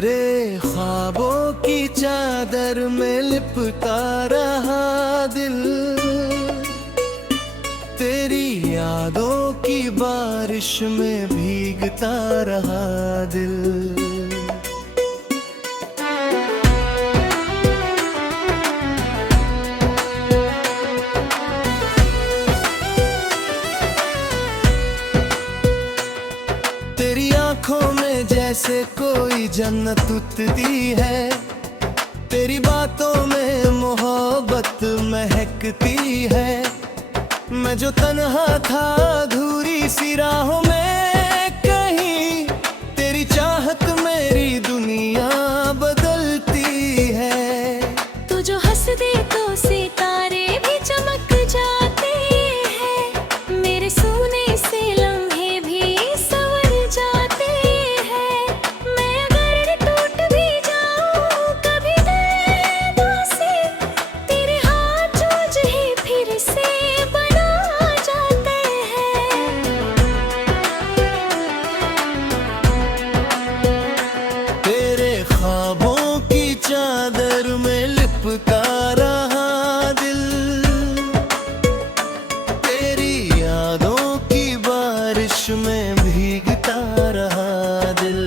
तेरे ख्वाबों की चादर में लिपटा रहा दिल, तेरी यादों की बारिश में भीगता रहा दिल। तेरी आंखों में जैसे कोई जन्नत उतरती है, तेरी बातों में मोहब्बत महकती है। मैं जो तन्हा था अधूरी सी राहों में, कहीं तेरी चाहत मेरी दुनिया बदलती है। तू जो हंस दे तो सितारे भी चमक जाते हैं, मेरे सोने से लम्हे भी संवर जाते हैं। मैं अगर टूट भी जाऊं कभी दिल से, तेरे हाथ जो मुझे फिर से बना जाते हैं। तेरे ख्वाबों की चादर में लिपटा रहा दिल, तेरी यादों की बारिश में भीगता रहा दिल।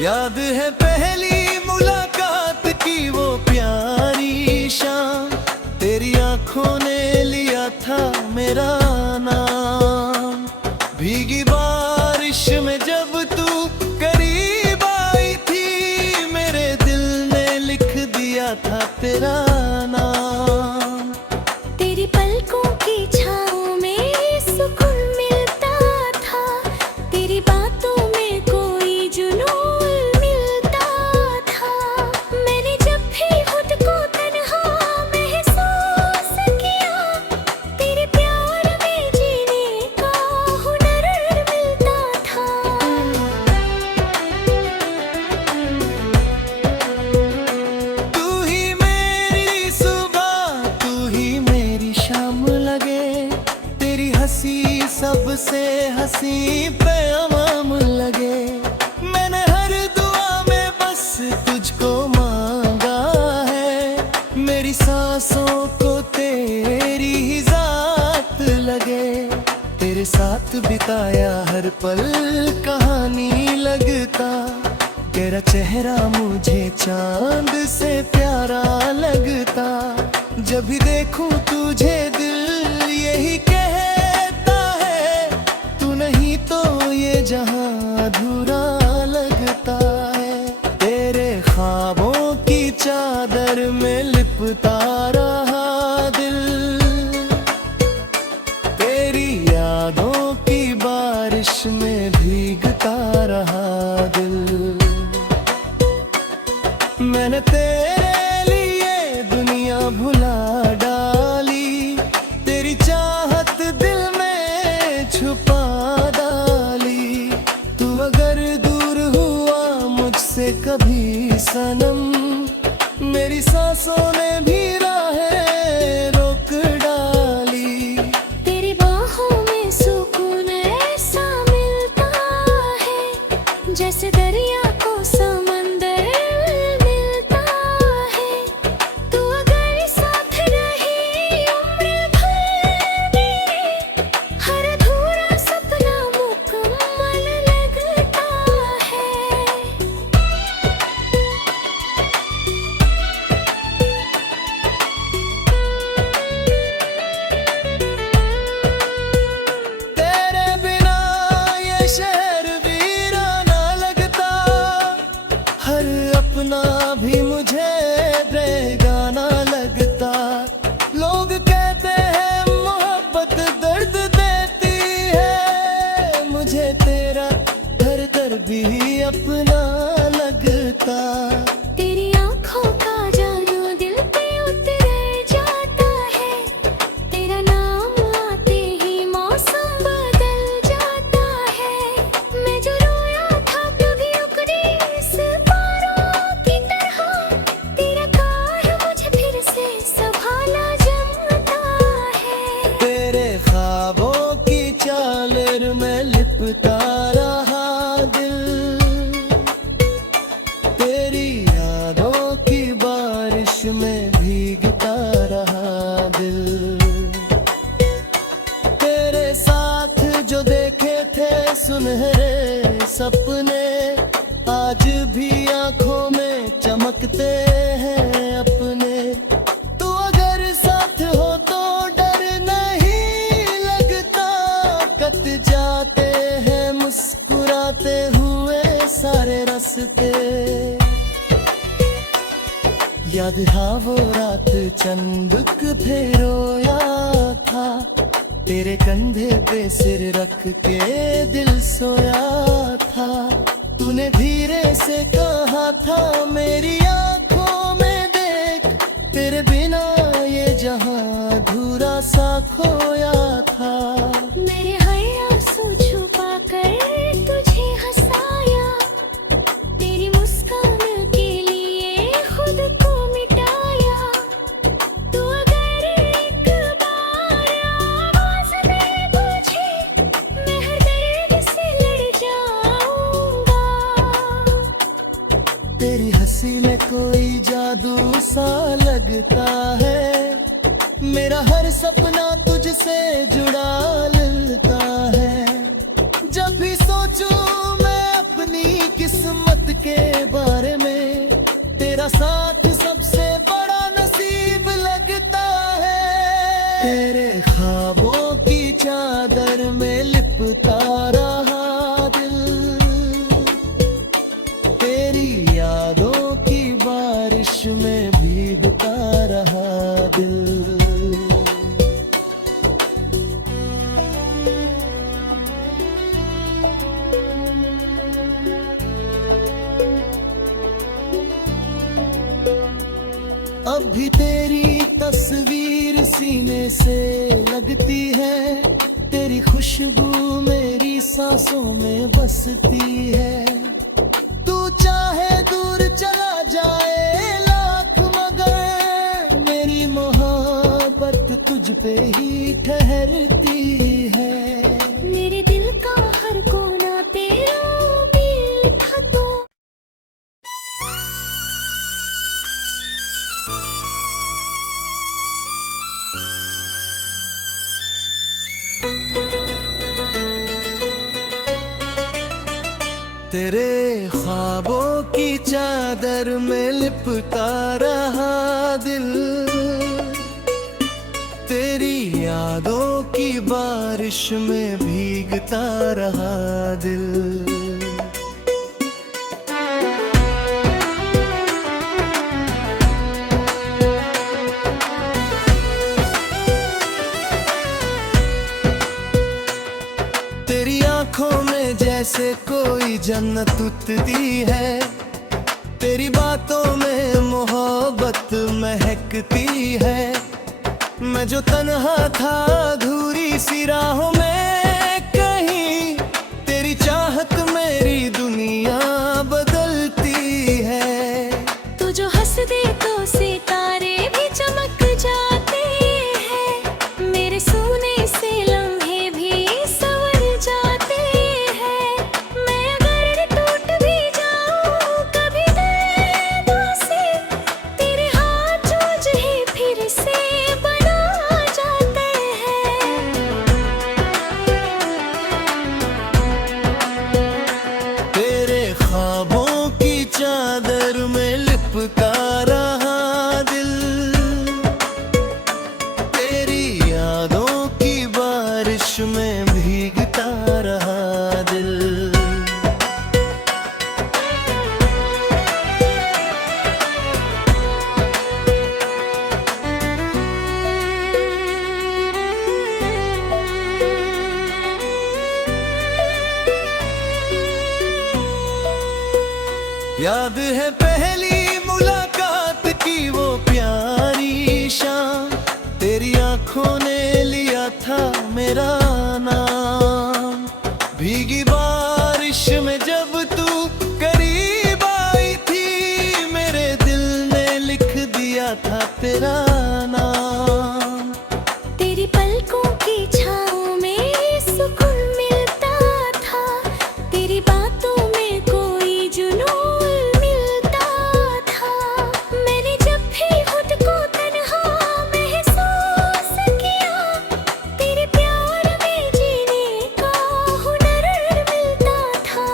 याद है पहली मुलाकात की वो प्यारी शाम, तेरी आंखों ने लिया था मेरा नाम। भीगी बारिश में जब तू करीब आई थी, मेरे दिल ने लिख दिया था तेरा नाम। तेरी पलकों की छाँव में सुकून मिलता था, तेरी बातों में कोई जुनून मिलता था। मैंने जब भी खुद को तन्हा महसूस किया, तेरे प्यार में जीने का हुनर मिलता था। तू ही मेरी सुबह, तू ही मेरी शाम लगे, तेरी हंसी सबसे हंसी पैगाम लगे। मैंने हर दुआ में बस तुझको मांगा है, मेरी सांसों को तेरी ही जात लगे। तेरे साथ बिताया हर पल कहानी लगता, तेरा चेहरा मुझे चांद से प्यारा लगता। जब भी देखूं तुझे दिल यही कहता है, तू नहीं तो ये जहां अधूरा लगता है। तेरे ख्वाबों की चादर में लिपटा रहा दिल, तेरी यादों की बारिश में भीगता रहा दिल। मैंने तेरे लिए दुनिया भुला डाली, तेरी चाहत दिल में छुपा डाली। तू अगर दूर हुआ मुझसे कभी सनम, मेरी सांसों ने भी राहें रोक डाली। तेरी बाहों में सुकून ऐसा मिलता है, जैसे दरिया को समंदर मिलता है। तू अगर साथ रही उम्र भर मेरे, हर अधूरा सपना मुकम्मल लगता है। तेरे बिना ये शहर वीराना लगता, हर अपना भी मुझे बेगाना लगता। लोग कहते हैं मोहब्बत दर्द देती है, मुझे तेरा हर दर्द भी अपना लगता। तेरी आँखों का जादू दिल पे उतर जाता है, तेरा नाम आते ही मौसम बदल जाता है। मैं जो रोया सपने आज भी आंखों में चमकते हैं अपने। तू अगर साथ हो तो डर नहीं लगता, कट जाते हैं मुस्कुराते हुए सारे रास्ते। याद है वो रात चंदुक थे रोया था, तेरे कंधे पे सिर रख के दिल सोया था। तूने धीरे से कहा था मेरी आंखों में देख, तेरे बिना ये जहां अधूरा सा खोया था। मेरे हर आंसू छुपा कर तुझे हंसाया, तेरी मुस्कान के लिए खुद को मिटाया। तू अगर एक बार आवाज दे मुझे, मैं हर दर्द से लड़ जाऊंगा। तेरी हंसी में कोई जादू सा लगता है, मेरा हर सपना तुझसे जुड़ा लगता है। जब भी सोचूं मैं अपनी किस्मत के बारे में, तेरा साथ सबसे बड़ा नसीब लगता है। तेरे ख्वाबों की चादर में लिपटा रहा दिल, तेरी यादों की बारिश में भीगता रहा दिल। अब भी तेरी तस्वीर सीने से लगती है, तेरी खुशबू मेरी सांसों में बसती है। तू चाहे दूर चला जाए लाख, मगर मेरी मोहब्बत तुझ पे ही ठहरती है। मेरे दिल का हर कोना तेरा में लिखा तो। तेरे ख्वाबों की चादर में लिपटा रहा दिल, तेरी यादों की बारिश में भीगता रहा दिल। तेरी आंखों में जैसे कोई जन्नत उतरती है, तेरी बातों में मोहब्बत महकती है। मैं जो तन्हा था अधूरी सी राहों में कहीं, तेरी चाहत मेरी दुनिया बदलती है। तू जो हंस दे तो सितारे भी चमक जाते हैं, मेरे सोने से लम्हे भी संवर जाते हैं। मैं अगर टूट भी जाऊं कभी दर्दों से, तेरे हाथ जो मुझे फिर से बना जाते हैं। तेरे ख्वाबों की चादर में लिपटा रहा दिल, तेरी यादों की बारिश में भीगता रहा दिल। याद है पहली मुलाकात की वो प्यारी शाम, तेरी आंखों ने लिया था मेरा नाम। भीगी बारिश में जब तू करीब आई थी, मेरे दिल ने लिख दिया था तेरा नाम। तेरी पलकों की छाँव में सुकून मिलता था, तेरी बातों में कोई जुनून मिलता था। मैंने जब भी खुद को तन्हा महसूस किया, तेरे प्यार में जीने का हुनर मिलता था।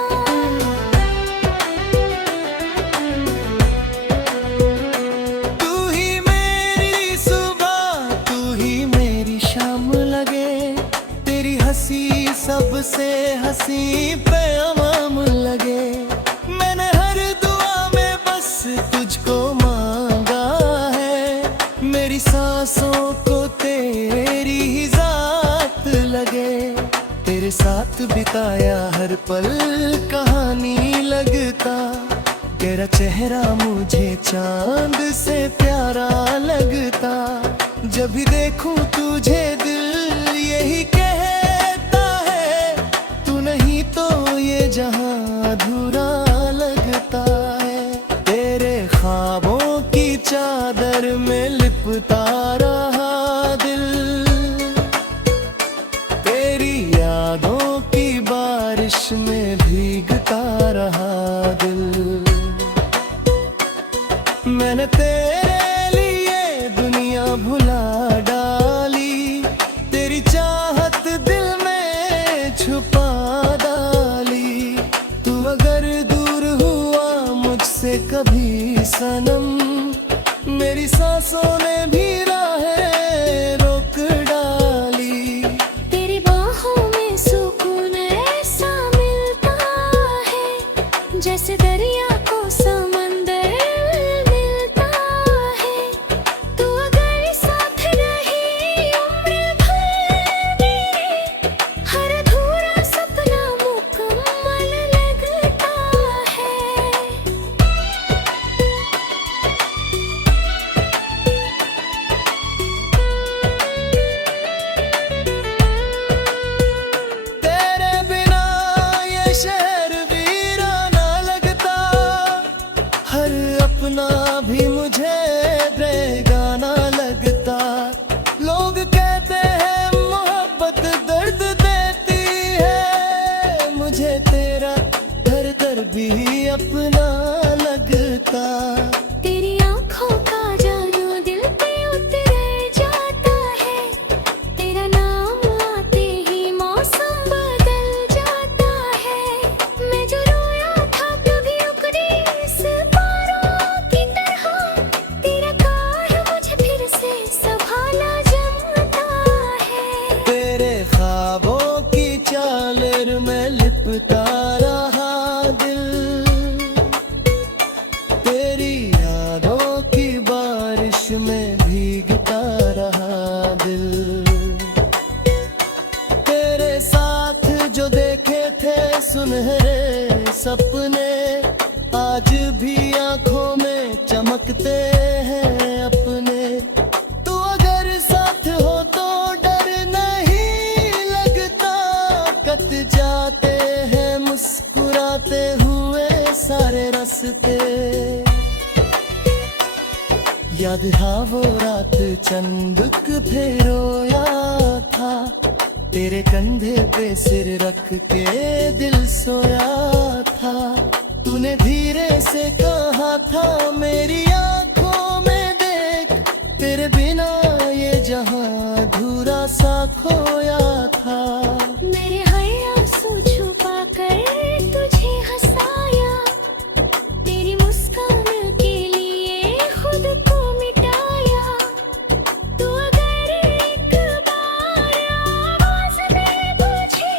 बिताया हर पल कहानी लगता। तेरा चेहरा मुझे चांद से प्यारा लगता। जब भी देखूं तुझे दिल यही कहता है, तू नहीं तो ये जहां अधूरा लगता है। तेरे ख्वाबों की चादर में लिपटा रहा दिल, तेरी यादों की बारिश में भीगता रहा दिल। मैंने तेरे लिए दुनिया भुला डाली, तेरी चाहत दिल में छुपा डाली। तू अगर दूर हुआ मुझसे कभी सनम, मेरी सांसों ने भी राहें रोक डाली। तेरी बाहों में सुकून ऐसा मिलता है, जैसे दरिया को समंदर मिलता है। तू अगर साथ रही उम्र भर मेरे, हर अधूरा सपना मुकम्मल लगता है। तेरे बिना ये शहर वीराना लगता, हर अपना भी मुझे बेगाना लगता। लोग कहते हैं मोहब्बत दर्द देती है, मुझे तेरा हर दर्द भी अपना लगता। तेरी आँखों का जादू दिल पे उतर जाता है, तेरा नाम आते ही मौसम बदल जाता है। मैं जो रोया था कभी उकड़ी सितारों की तरह, तेरा प्यार मुझे फिर से संभाला जमता है। तेरे ख्वाबों की चादर में लिपटा रहा दिल, तेरी यादों की बारिश में भीगता रहा दिल। तेरे साथ जो देखे थे सुनहरे सपने, आज भी आंखों में चमकते हैं अपने। तू अगर साथ हो तो डर नहीं लगता, कट जाते हैं मुस्कुराते हुए सारे रास्ते। याद है वो रात चंदुक थे रोया था, तेरे कंधे पे सिर रख के दिल सोया था। तूने धीरे से कहा था मेरी आंखों में देख, तेरे बिना ये जहां अधूरा सा खोया था। मेरे हर आंसू छुपा कर तुझे हंसाया, तेरी मुस्कान के लिए खुद को मिटाया। तू अगर एक बार आवाज दे मुझे,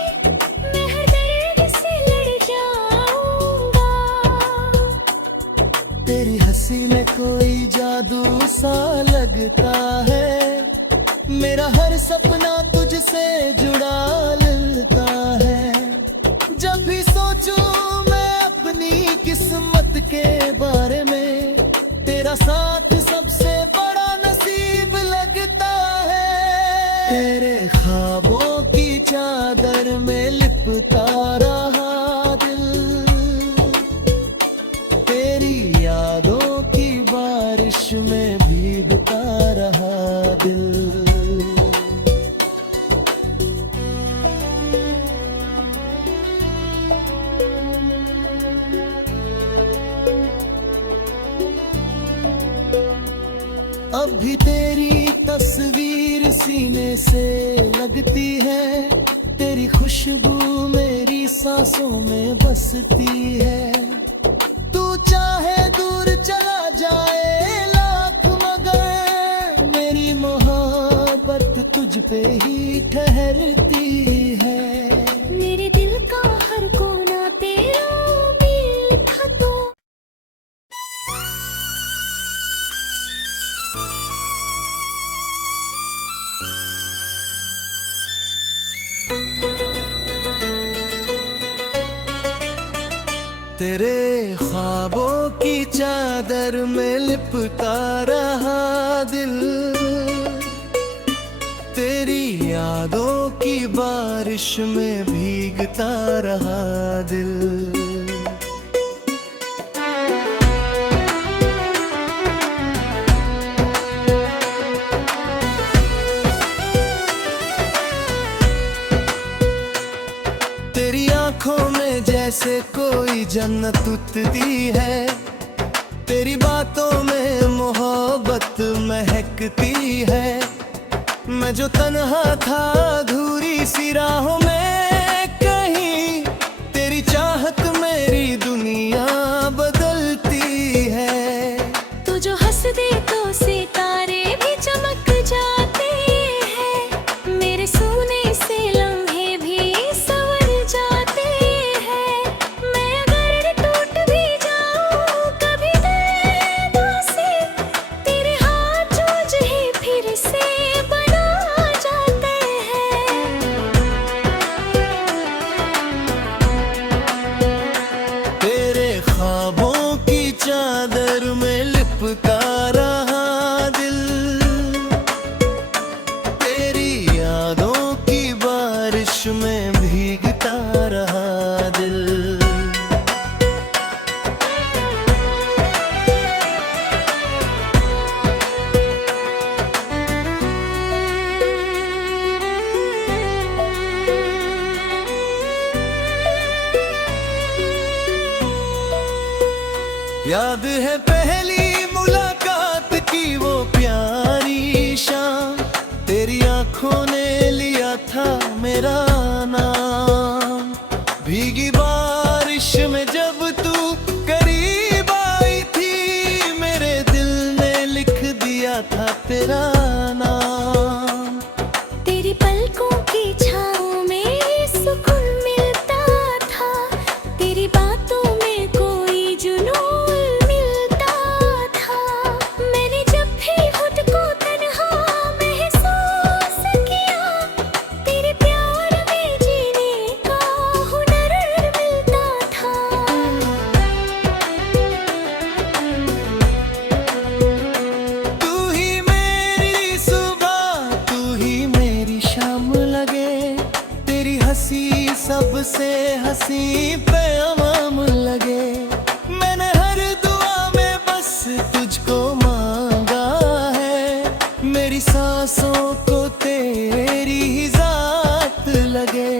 मैं हर दर्द से लड़ जाऊंगा। तेरी हंसी में कोई जादू सा लगता है, मेरा हर सपना तुझसे जुड़ा लगता है। जब भी सोचूं मैं अपनी किस्मत के बारे में, तेरा साथ सबसे बड़ा नसीब लगता है। तेरे ख्वाबों की चादर में लिपटा रहा दिल, तेरी यादों की बारिश में भीगता रहा दिल। अब भी तेरी तस्वीर सीने से लगती है, तेरी खुशबू मेरी सांसों में बसती है। तू चाहे दूर चला जाए लाख, मगर मेरी मोहब्बत तुझ पे ही ठहरती है। मेरे दिल का हर कोना तेरा मेल था तो। तेरे ख्वाबों की चादर में लिपटा रहा दिल, तेरी यादों की बारिश में भीगता रहा दिल। तेरी आंखों में जैसे कोई जन्नत उतरती है, तेरी बातों में मोहब्बत महकती है। मैं जो तन्हा था अधूरी सी राहों में कहीं, तेरी चाहत मेरी दुनिया बदलती है। तू जो हंस दे तो सितारे भी चमक जाते हैं, मेरे सोने से लम्हे भी संवर जाते हैं। मैं अगर टूट भी जाऊं कभी दिल से, तेरे हाथ जो मुझे फिर से बना जाते हैं। तेरे ख्वाबों की चादर में लिपटा रहा दिल, तेरी यादों की बारिश में भीगता रहा दिल। याद है पहली मुलाकात की वो प्यारी शाम, तेरी आंखों ने लिया था मेरा नाम। भीगी बारिश में जब तू करीब आई थी, मेरे दिल ने लिख दिया था तेरा नाम। तेरी पलकों की छाँव में सुकून मिलता था, तेरी बातों में कोई जुनून मिलता था। मैंने जब भी खुद को तन्हा महसूस किया, तेरे प्यार में जीने का हुनर मिलता था। तू ही मेरी सुबह, तू ही मेरी शाम लगे, तेरी हंसी सबसे हंसी पैगाम लगे। मैंने हर दुआ में बस तुझको मांगा है, मेरी सांसों को तेरी ही जात लगे।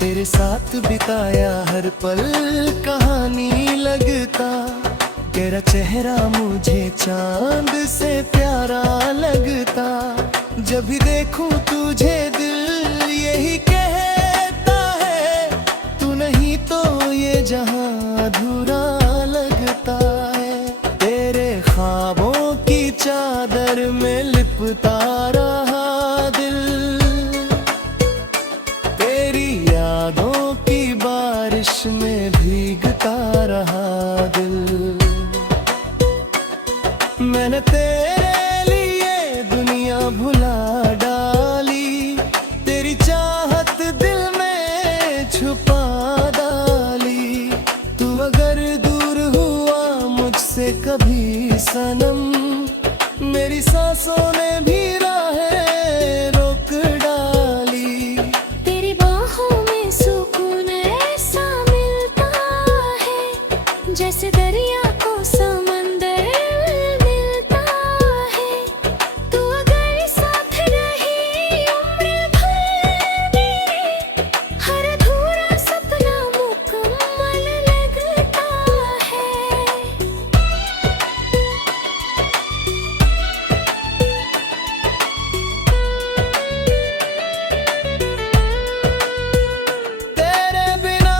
तेरे साथ बिताया हर पल कहानी लगता, तेरा चेहरा मुझे चांद से प्यारा लगता। जब भी देखूं तुझे दिल यही कहता है, तू नहीं तो ये जहां अधूरा लगता है। तेरे ख्वाबों की चादर में लिपटा रहा दिल, तेरी यादों की बारिश में भीगता रहा दिल। मैंने तेरे लिए दुनिया भुला डाली, तेरी चाहत दिल में छुपा डाली। तू अगर दूर हुआ मुझसे कभी सनम, मेरी सांसों ने भी राहें रोक डाली। तेरी बाहों में सुकून ऐसा मिलता है, जैसे दरिया को समंदर मिलता है। तू अगर साथ रही उम्र भर मेरे, हर अधूरा सपना मुकम्मल लगता है। तेरे बिना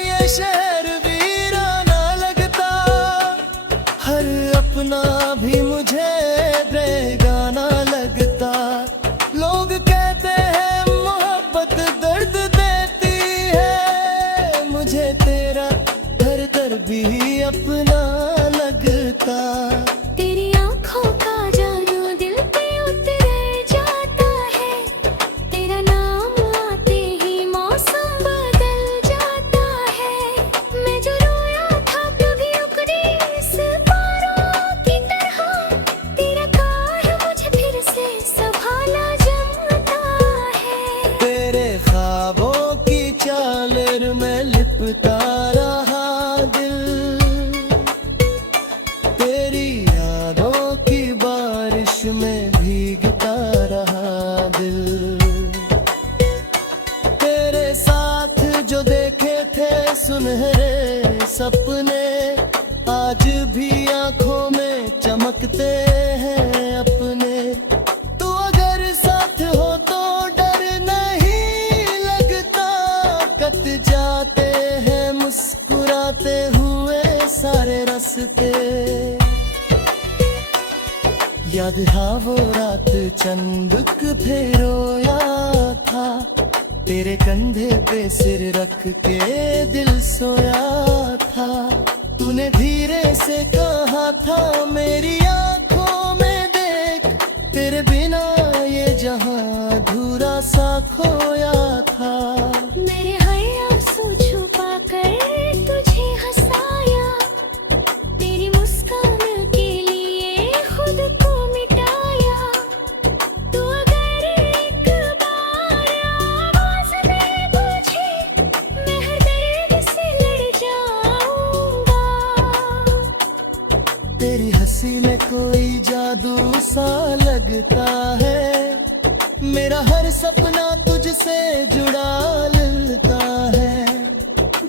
ये शहर वीराना लगता, हर अपना भी मुझे बेगाना लगता। लोग कहते हैं मोहब्बत दर्द देती है, मुझे तेरा हर दर्द भी अपना लगता। तेरी आँखों का जादू दिल पे उतर जाता है, तेरा नाम आते ही मौसम बदल जाता है। मैं जो रोया सपने आज भी आंखों में चमकते हैं अपने। तू अगर साथ हो तो डर नहीं लगता, कट जाते हैं मुस्कुराते हुए सारे रास्ते। याद है वो रात चंदुक थे रोया था, तेरे कंधे पे सिर रख के दिल सोया था। तूने धीरे से कहा था मेरी आंखों में देख, तेरे बिना ये जहां अधूरा सा खोया था। मेरे हर आंसू छुपा कर तुझे हंसाया, तेरी मुस्कान के लिए खुद को मिटाया। तू अगर एक बार आवाज दे मुझे, मैं हर दर्द से लड़ जाऊंगा। तेरी हंसी में कोई जादू सा लगता है, मेरा हर सपना तुझसे जुड़ा लगता है।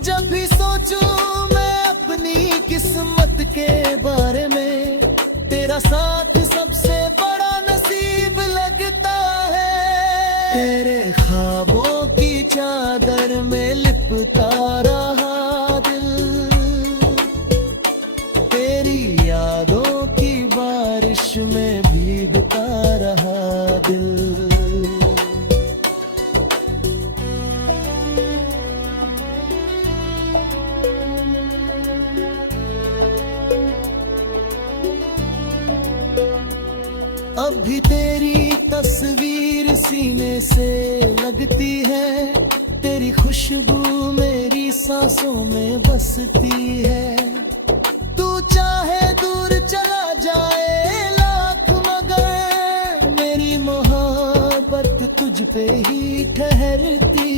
जब भी सोचूं मैं अपनी किस्मत के बारे में, तेरा साथ सबसे बड़ा नसीब लगता है। तेरे ख्वाबों की चादर में लिपटा रहा दिल, तेरी यादों की बारिश में भीगता रहा दिल। अब भी तेरी तस्वीर सीने से लगती है, तेरी खुशबू मेरी सांसों में बसती है। तू चाहे दूर चला जाए लाख, मगर मेरी मोहब्बत तुझ पे ही ठहरती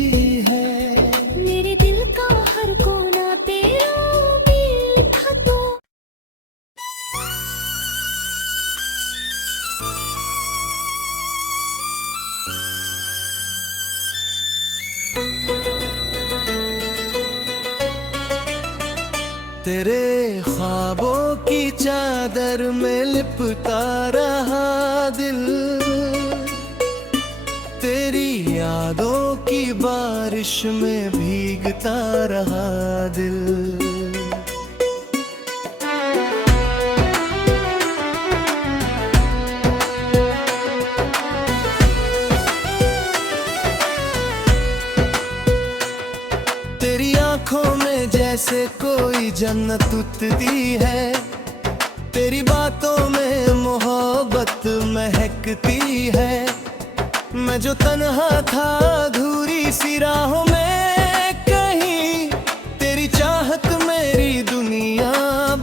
है। मेरे दिल का हर कोना तेरा में लिखा तो। तेरे ख्वाबों की चादर में लिपटा रहा दिल, तेरी यादों की बारिश में भीगता रहा दिल। तेरी आंखों में जैसे कोई जन्नत उतरती है, तेरी बातों में मोहब्बत महकती है। मैं जो तन्हा था अधूरी सी राहों में कहीं, तेरी चाहत मेरी दुनिया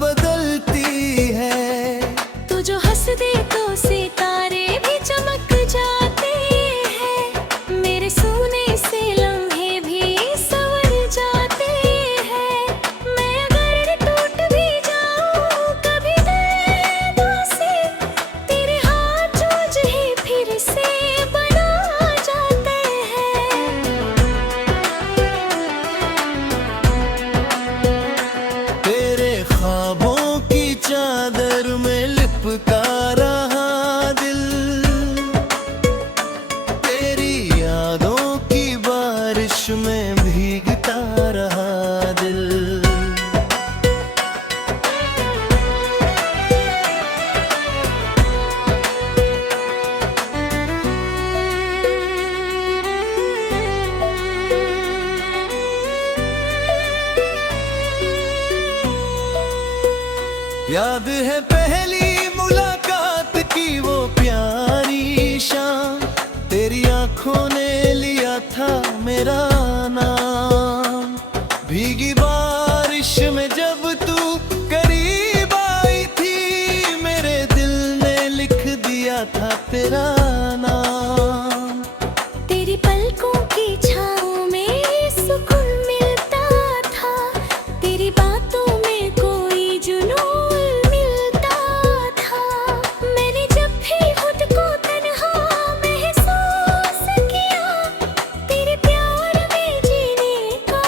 बदलती है। तू जो हंस दे तो सितारे भी चमक जाते हैं, मेरे सोने से लम्हे भी संवर जाते हैं। मैं अगर टूट भी जाऊं कभी दर्दों से, तेरे हाथ जो मुझे फिर से बना जाते हैं। तेरे ख्वाबों की चादर में लिपटा रहा दिल, तेरी यादों की बारिश में भीगता रहा दिल। याद है पहली मुलाकात की वो प्यारी शाम, तेरी आंखों ने लिया था मेरा नाम। भीगी बारिश में जब तू करीब आई थी, मेरे दिल ने लिख दिया था तेरा नाम। तेरी पलकों की छाँव में सुकून मिलता था, तेरी बातों में कोई जुनून मिलता था। मैंने जब भी खुद को तन्हा महसूस किया, तेरे प्यार में जीने का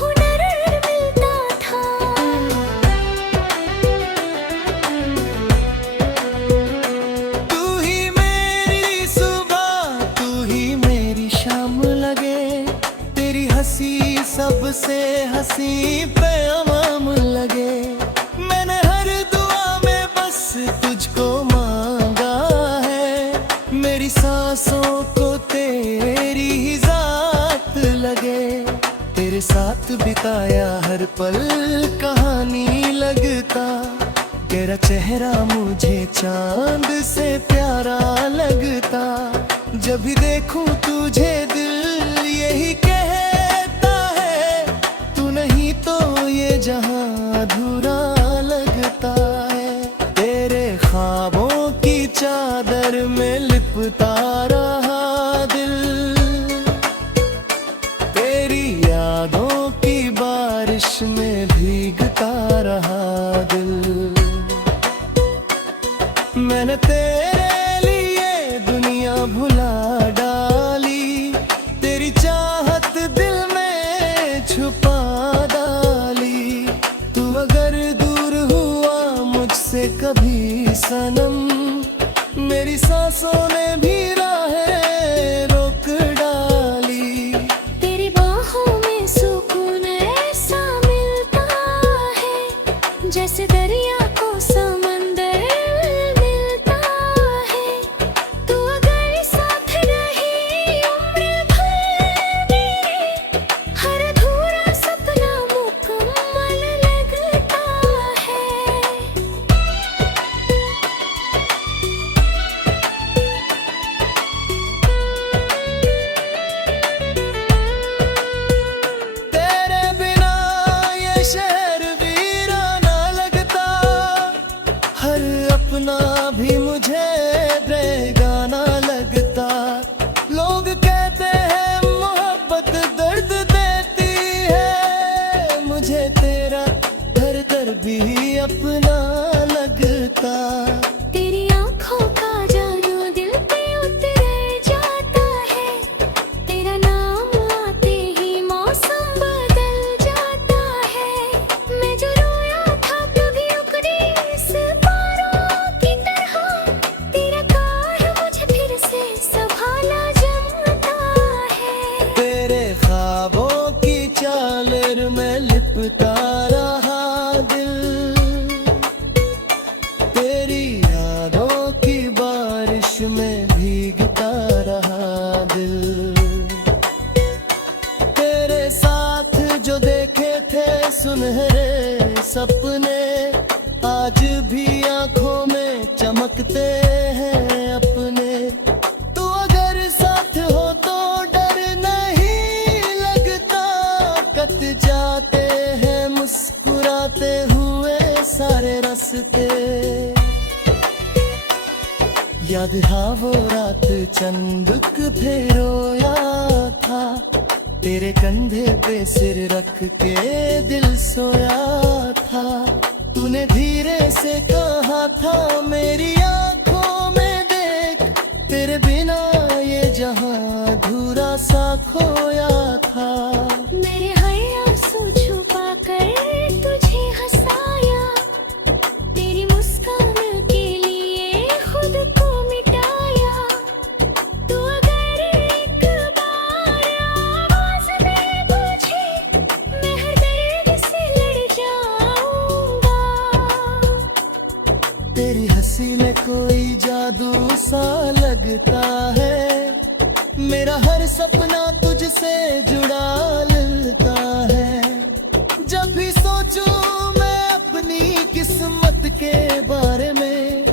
हुनर मिलता था। बिताया हर पल कहानी लगता। तेरा चेहरा मुझे चांद से प्यारा लगता। जब भी देखूं तुझे दिल यही कहता है, तू नहीं तो ये जहां अधूरा लगता है। तेरे ख्वाबों की चादर में लिपटा रहा दिल, तेरी यादों की बारिश में भीगता रहा दिल। मैंने तेरे लिए दुनिया भुला डाली, तेरी चाहत दिल में छुपा डाली। तू अगर दूर हुआ मुझसे कभी सनम, मेरी सांसों ने भी राहें रोक डाली। तेरी बाहों में सुकून ऐसा मिलता है, जैसे दरिया को समंदर मिलता है। तू अगर साथ रही उम्र भर मेरे, हर अधूरा सपना मुकम्मल लगता है। तेरे बिना ये शहर वीराना लगता, हर अपना भी मुझे बेगाना लगता। लोग कहते हैं मोहब्बत दर्द देती है, मुझे तेरा हर दर्द भी अपना लगता। तेरी आँखों का जादू दिल पे उतर जाता है, तेरा नाम आते ही मौसम बदल जाता है। मैं जो रोया था कभी उकड़ी सितारों की तरह, तेरा कार मुझे फिर से संभाला जमता है। तेरे ख्वाबों की चादर में लिपटा रहा दिल, तेरी यादों की बारिश में भीगता रहा दिल। तेरे साथ जो देखे थे सुनहरे सपने, आज भी आंखों में चमकते हैं अपने। तू अगर साथ हो तो डर नहीं लगता, कट जाते हैं मुस्कुराते हुए सारे रास्ते। याद है वो रात चंदुक थे रोया था, तेरे कंधे पे सिर रख के दिल सोया था। तूने धीरे से कहा था मेरी आंखों में देख, तेरे बिना ये जहां अधूरा सा खोया था। मेरे हर आंसू छुपा कर तुझे हंसाया, तेरी मुस्कान के लिए खुद को मिटाया। तू अगर एक बार आवाज दे मुझे, मैं हर दर्द से लड़ जाऊंगा। तेरी हंसी में कोई जादू सा लगता है, मेरा हर सपना तुझसे जुड़ा लगता है। जब भी सोचूं मैं अपनी किस्मत के बारे में,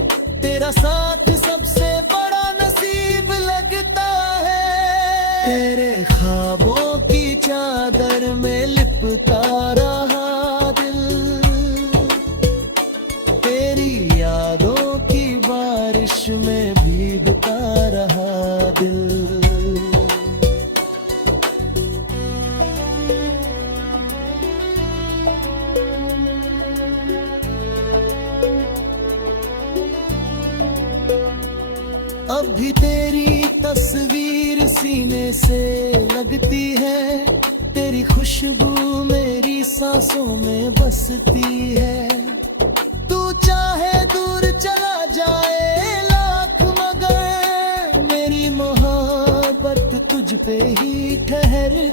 तेरा साथ सबसे बड़ा नसीब लगता है। तेरे ख्वाबों की चादर में लिपटा रहा दिल, तेरी यादों की बारिश में भीगता रहा दिल। अब भी तेरी तस्वीर सीने से लगती है, तेरी खुशबू मेरी सांसों में बसती है। तू चाहे दूर चला जाए लाख, मगर मेरी मोहब्बत तुझ पे ही ठहरती